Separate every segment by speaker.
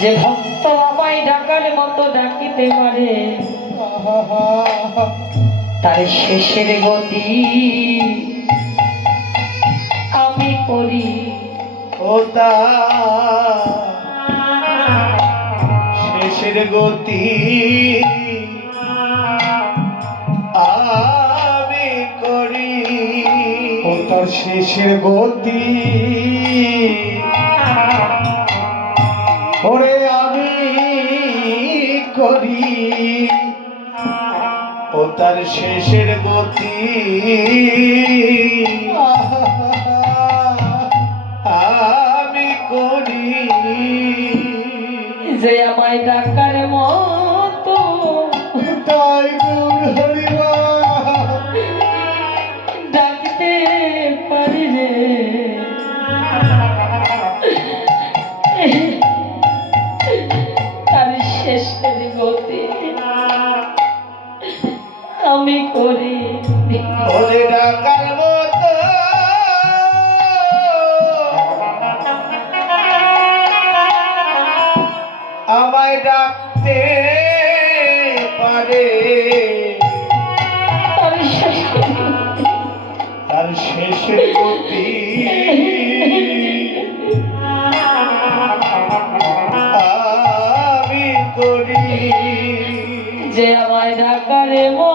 Speaker 1: যে ভক্ত আমায় ডাকার মতো ডাকিতে পারে, তার শেষের গতি আমি করি।
Speaker 2: ওটা শেষের গতি শেষের গতি। ওরে আমি করি। ও তার শেষের গতি।
Speaker 1: যে আমায় ডাকারে মো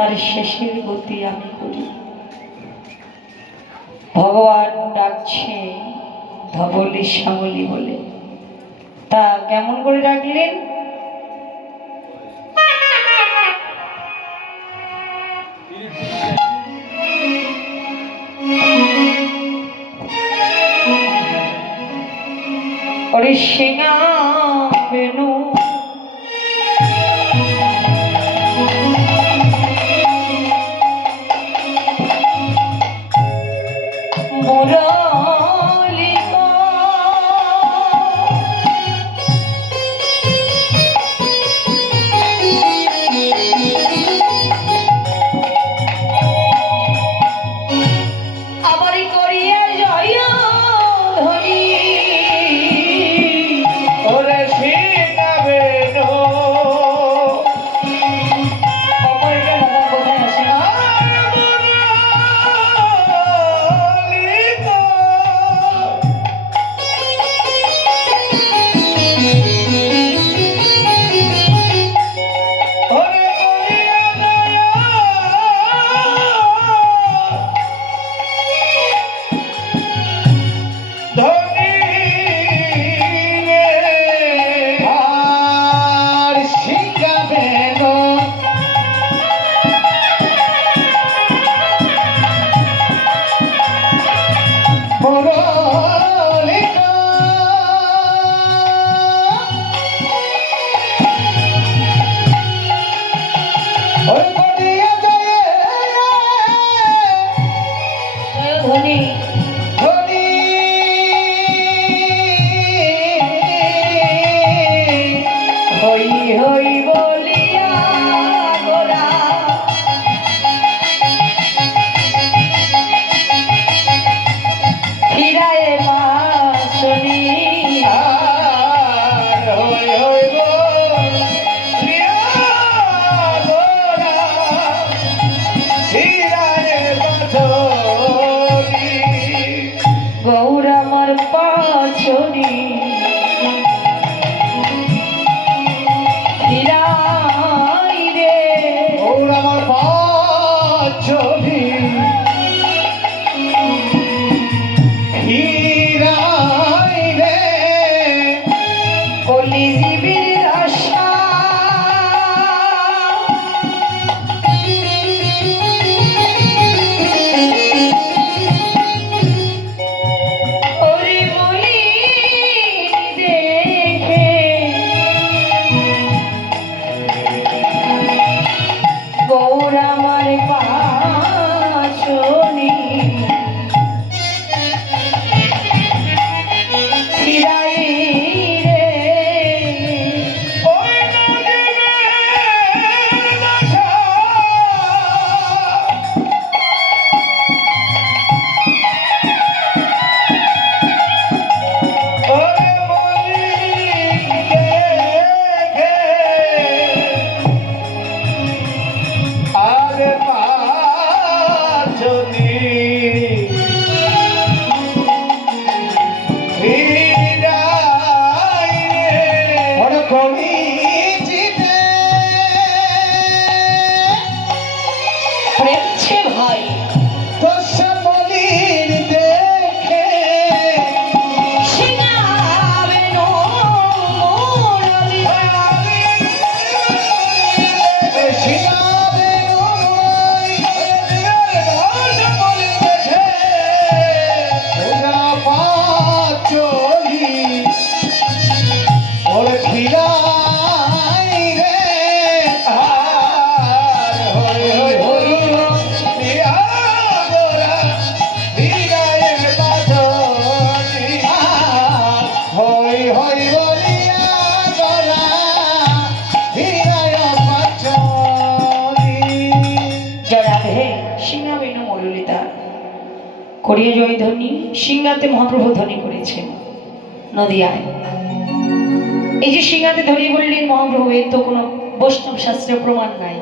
Speaker 1: তার শেষের গতি আমি করি। ভগবান ডাকছে, ধবলি সাবলি বলে। তা কেমন করে ডাকলেন? ওরে সিংহা! Father. me. নদিয়ায়। এই যে সিংহাতে ধ্বনি বললেন মহাপ্রভু এর তো কোনো বৈষ্ণব শাস্ত্রে প্রমাণ নাই।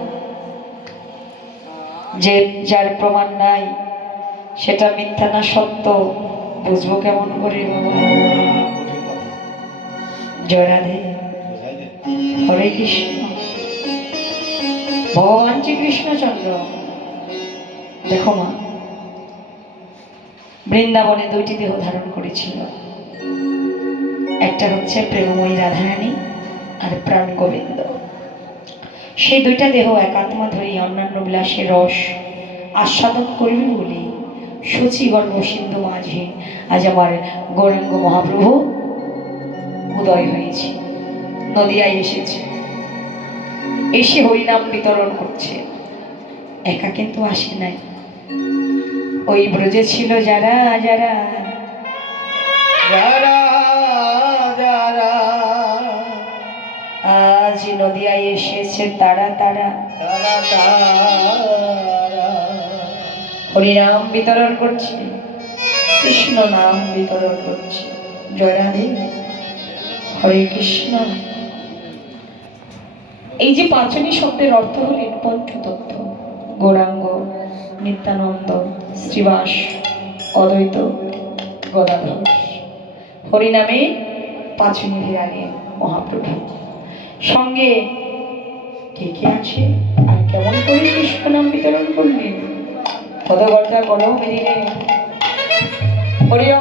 Speaker 1: যে যার প্রমাণ নাই, সেটা মিথ্যা না সত্য? বুঝব কেমন করে বাবা? জয় হরে কৃষ্ণ। ভগবান শ্রী কৃষ্ণচন্দ্র দেখো মা, বৃন্দাবনে দুইটি দেহ ধারণ করেছিল। একটা হচ্ছে প্রেমময়ী রাধারানী আর প্রাণ গোবিন্দ সেই দুইটা দেহ একাত্মা ধরি অন্যান্য বিলাসের রস আস্বাদন করবে বলে সচি গর্ভ সিন্ধু মাঝে, আজ আমার গৌরাঙ্গ মহাপ্রভু উদয় হয়েছে, নদিয়ায় এসেছে। এসে হরিনাম বিতরণ করছে। একা কিন্তু আসে নাই। ওই ব্রজে ছিল যারা যারা
Speaker 2: যারা
Speaker 1: নদিয়ায় এসেছে তারা তারা। হরিনাম বিতরণ করছে। কৃষ্ণ নাম বিতরণ করছে। জয় রাধে। হরে কৃষ্ণ। এই যে পাঁচনী শব্দের অর্থ হলেন পঞ্চতত্ত্ব গৌরাঙ্গ, নিত্যানন্দ, শ্রীবাস, অদ্বৈত, গদাধর। হরিনামে পাঁচনী ভিড়ানে মহাপ্রভু। সঙ্গে কে কে আছে? আর কেমন করে কৃষ্ণ নাম বিতরণ করলেন কথাবার্তা কলম দিলে হরিয়া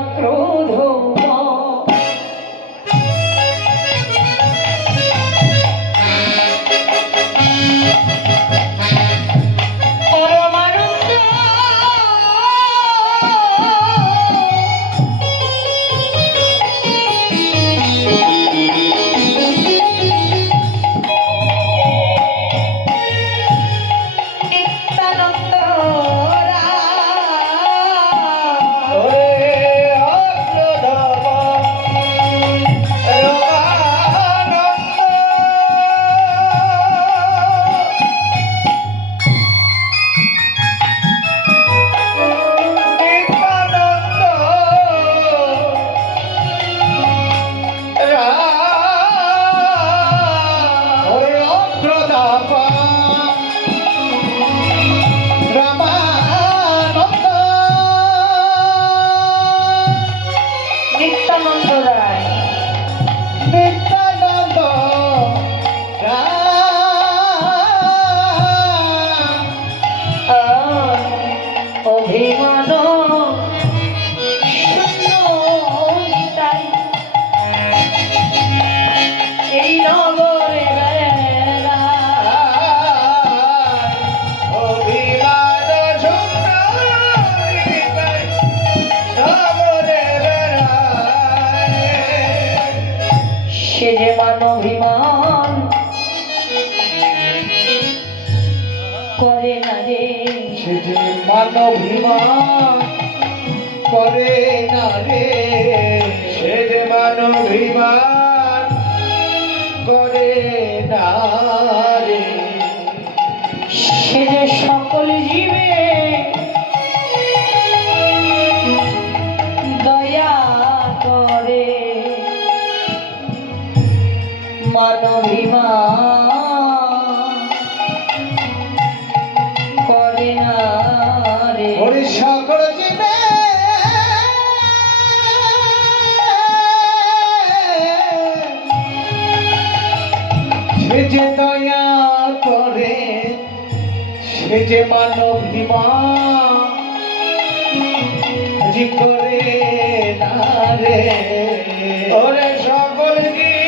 Speaker 2: মানবিমান করে না রে সে যে মানবিমান
Speaker 1: সে যে মানব হিমা। করে না রে?
Speaker 2: ওরে সকল গীত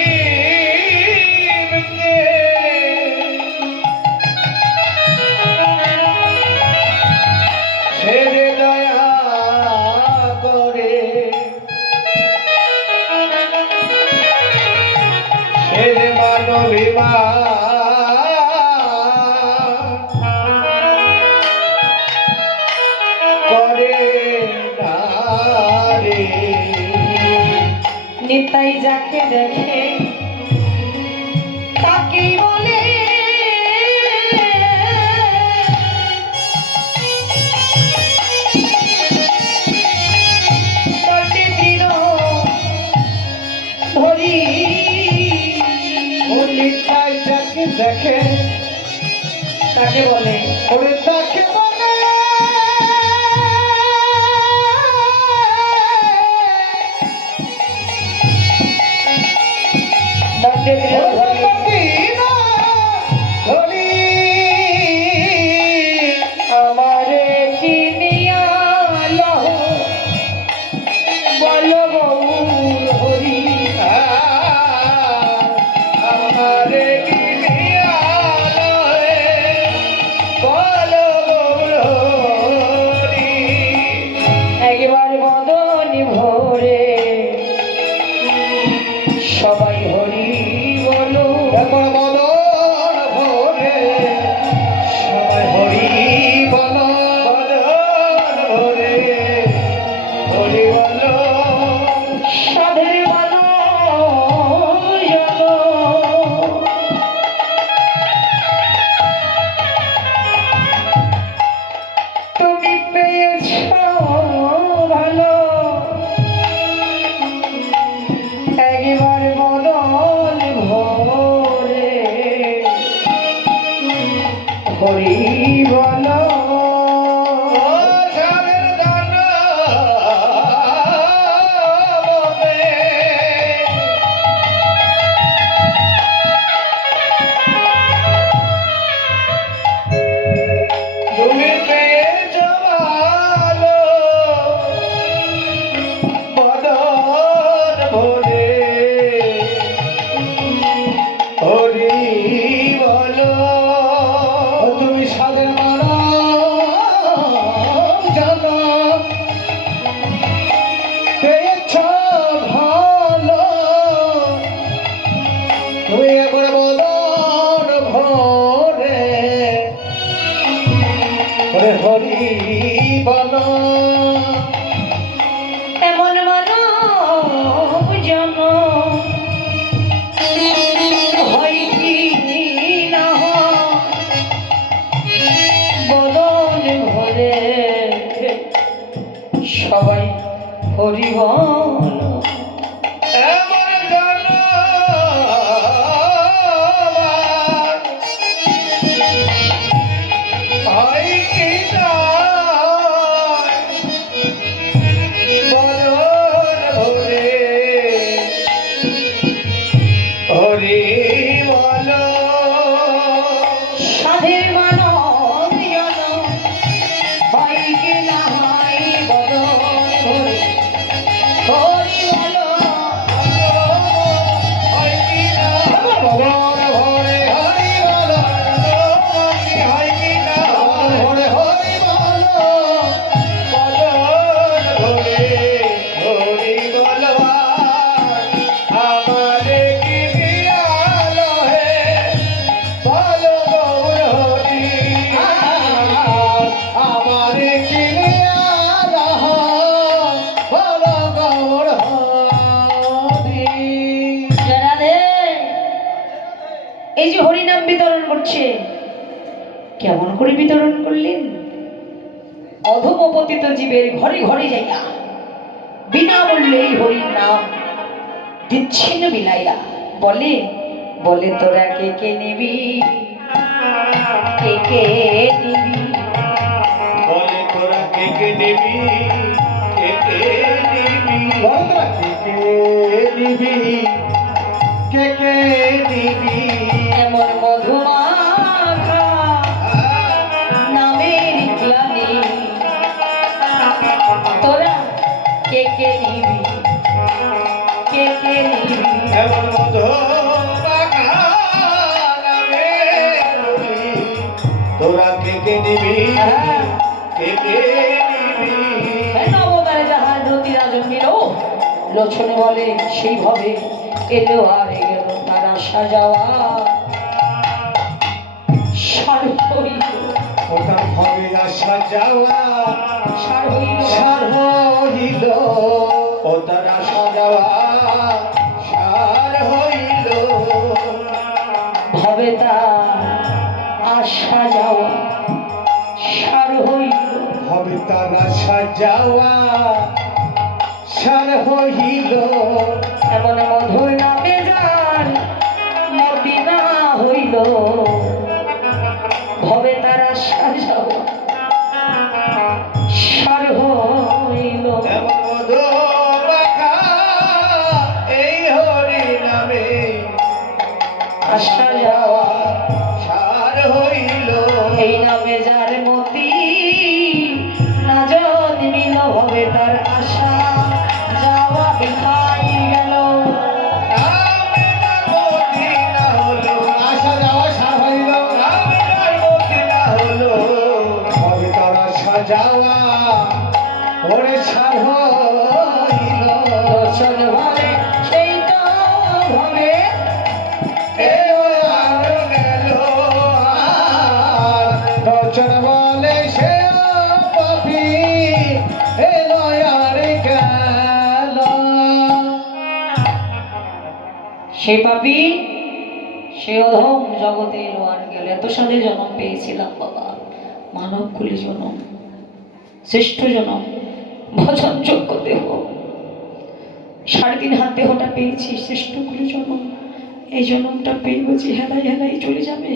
Speaker 2: On
Speaker 1: এমন মধুমাখা নামের গ্লানি তোরা কে কে নিবি? কে কে নিবি?
Speaker 3: এমন মধু নামে বলি তোরা কে কে নিবি? কে কে নিবি?
Speaker 1: নবকারে যাহার রতিরা জন্মিল লোচনে বলে সেইভাবে এলো আর সাজাওয়া। সার হইল।
Speaker 2: ওটা হবে আসা যাওয়া
Speaker 1: সার
Speaker 2: সে পাপি,
Speaker 1: সে অধম জগতে এলো আর গেল। এত সালে জন্ম পেয়েছিলাম বাবা। মানব কুলি জনম, শ্রেষ্ঠ জনম, ভজন যোগ্য দেহ। সাড়ে তিন হাত দেহটা পেয়েছি, শ্রেষ্ঠ কুলি জনম। এই জনমটা পেয়ে বলছি, হেলাই হেলাই চলে যাবে।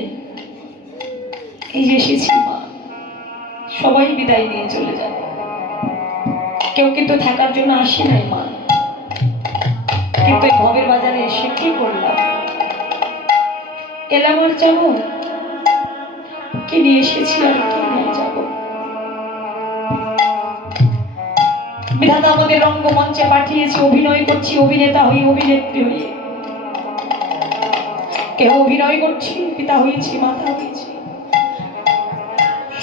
Speaker 1: এই যে এসেছি মা, সবাই বিদায় নিয়ে চলে যাবে। কেউ কিন্তু থাকার জন্য আসি নাই মা। কিন্তু এই ভবের বাজারে এসে কি করলাম? এলাম আর যাব? কি নিয়ে এসেছি আর কি নিয়ে যাব? বিধাতা আমাদের রঙ্গমঞ্চে পাঠিয়েছে, অভিনয় করছি, অভিনেতা হই, অভিনেত্রী হয়ে কেউ অভিনয় করছি, পিতা হয়েছি, মাতা হয়েছি।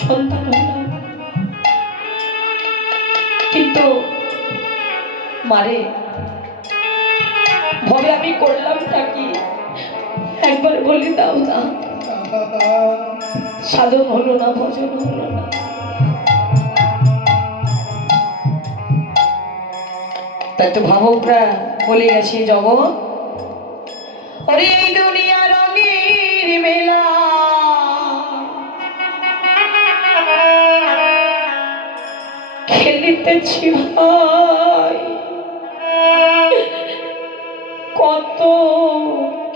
Speaker 1: সন্তান হইলাম কিন্তু মারে ভবে আমি করলামটা কি? একবার বলে দাও না। সাধন হলো না, ভজন হলো না। তাই তো ভাবকরা বলে গেছে জগৎ। ওরে এই দুনিয়া রঙের মেলা। খেলিতেছি ভাই। কত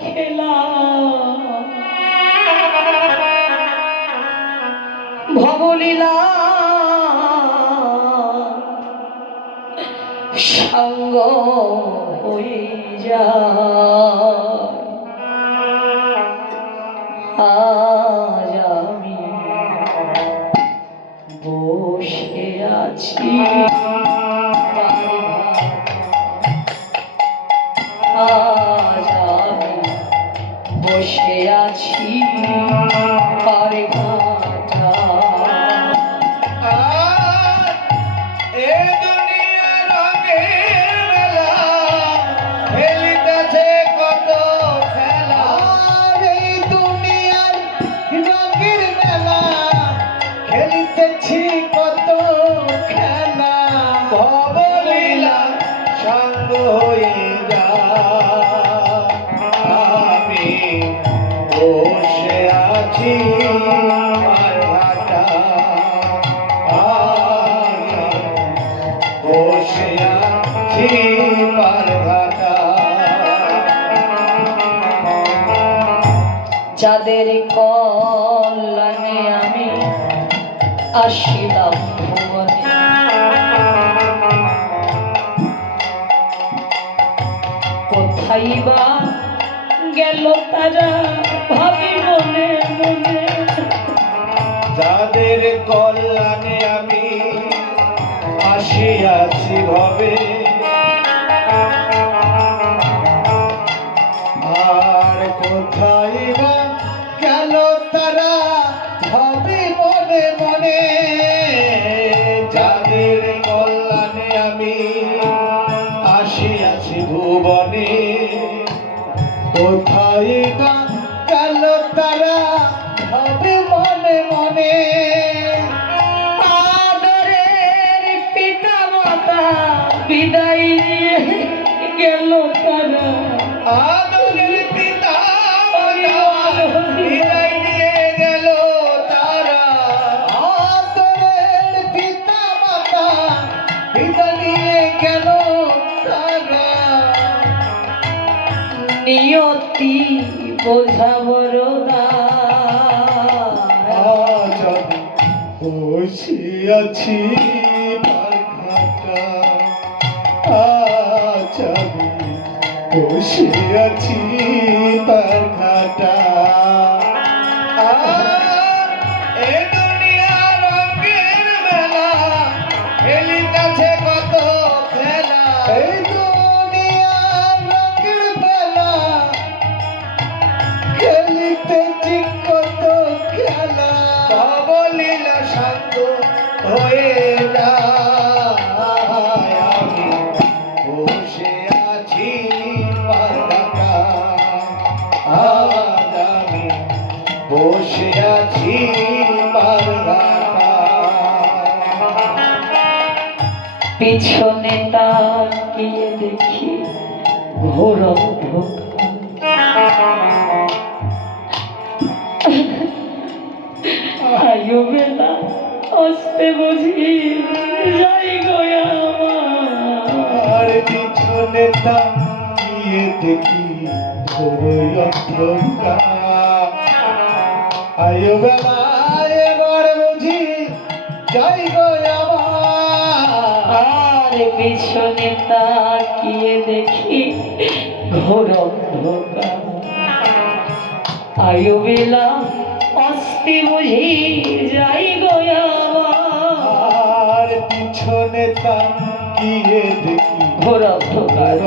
Speaker 1: খেলা ভবলীলা সঙ্গ হয়ে যা আজ আমি বসে আছি। যাদের কল্যাণে আমি আসিলাম কোথায় বা গেল তারা
Speaker 3: গেছি পাখাটা আছি
Speaker 2: তার ঘাটা
Speaker 1: পিছনে তাকিয়ে দেখি ঘোর আয়ু বেলা আসতে বুঝি যাই গয়া আমার।
Speaker 3: পিছনে তাকিয়ে দেখি ঘোর অন্ধকার আয়ু বেলা
Speaker 1: পিছনে তাকিয়ে দেখি ঘোর অন্ধকার। আয়ুবেলা অস্থি বুঝি যাই
Speaker 3: গোয়াবার পিছনে তাকিয়ে দেখি
Speaker 1: ঘোর অন্ধকার।